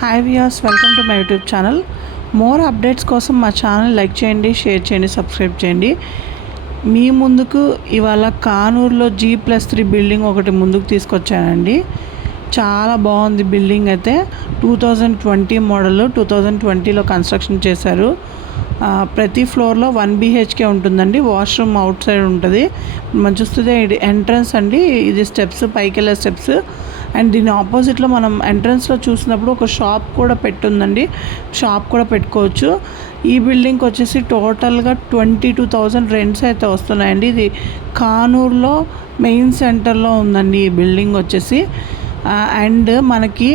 Hi viewers, welcome to my YouTube channel. More updates కోసం మా channel like చేయండి, share చేయండి, సబ్స్క్రైబ్ చేయండి. మీ ముందుకు ఇవాళ కానూరులో G+3 బిల్డింగ్ ఒకటి ముందుకు తీసుకొచ్చానండి. చాలా బాగుంది బిల్డింగ్. అయితే 2020 మోడల్, 2020లో కన్స్ట్రక్షన్ చేశారు. ప్రతి ఫ్లోర్లో 1 BHK ఉంటుందండి. వాష్రూమ్ అవుట్ సైడ్ ఉంటుంది. మనం చూస్తే ఇది ఎంట్రన్స్ అండి. ఇది స్టెప్స్, పైకి వెళ్ళే స్టెప్స్. అండ్ దీని ఆపోజిట్లో మనం ఎంట్రన్స్లో చూసినప్పుడు ఒక షాప్ కూడా పెట్టుందండి. షాప్ కూడా పెట్టుకోవచ్చు. ఈ బిల్డింగ్కి వచ్చేసి టోటల్గా 22,000 రెంట్స్ అయితే వస్తున్నాయండి. ఇది కానూరులో మెయిన్ సెంటర్లో ఉందండి ఈ బిల్డింగ్ వచ్చేసి. అండ్ మనకి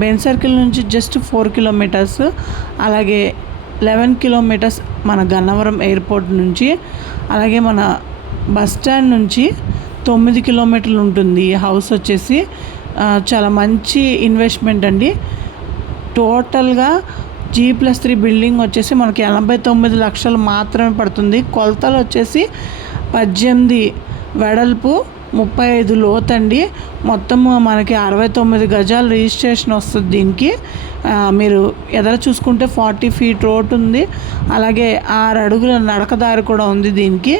బెన్ సర్కిల్ నుంచి జస్ట్ 4 కిలోమీటర్స్, అలాగే 11 కిలోమీటర్స్ మన గన్నవరం ఎయిర్పోర్ట్ నుంచి, అలాగే మన బస్ స్టాండ్ నుంచి 9 కిలోమీటర్లు ఉంటుంది ఈ హౌస్ వచ్చేసి. చాలా మంచి ఇన్వెస్ట్మెంట్ అండి. టోటల్గా G+3 బిల్డింగ్ వచ్చేసి మనకి 89 లక్షలు మాత్రమే పడుతుంది. కొలతలు వచ్చేసి 18 వెడల్పు, 35 లోతండి. మొత్తం మనకి 69 గజాలు రిజిస్ట్రేషన్ వస్తుంది దీనికి. మీరు ఎదర చూసుకుంటే 40 ఫీట్ రోడ్ ఉంది, అలాగే 6 అడుగుల నడకదారి కూడా ఉంది దీనికి.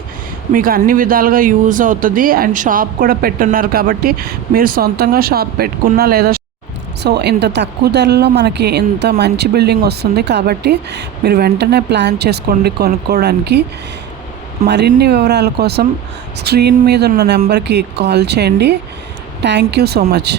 మీకు అన్ని విధాలుగా యూజ్ అవుతుంది. అండ్ షాప్ కూడా పెట్టున్నారు కాబట్టి మీరు సొంతంగా షాప్ పెట్టుకున్నా లేదా సో ఇంత తక్కువ ధరలో మనకి ఇంత మంచి బిల్డింగ్ వస్తుంది కాబట్టి మీరు వెంటనే ప్లాన్ చేసుకోండి కొనుక్కోవడానికి. మరిన్ని వివరాల కోసం స్క్రీన్ మీద ఉన్న నెంబర్కి కాల్ చేయండి. Thank you so much.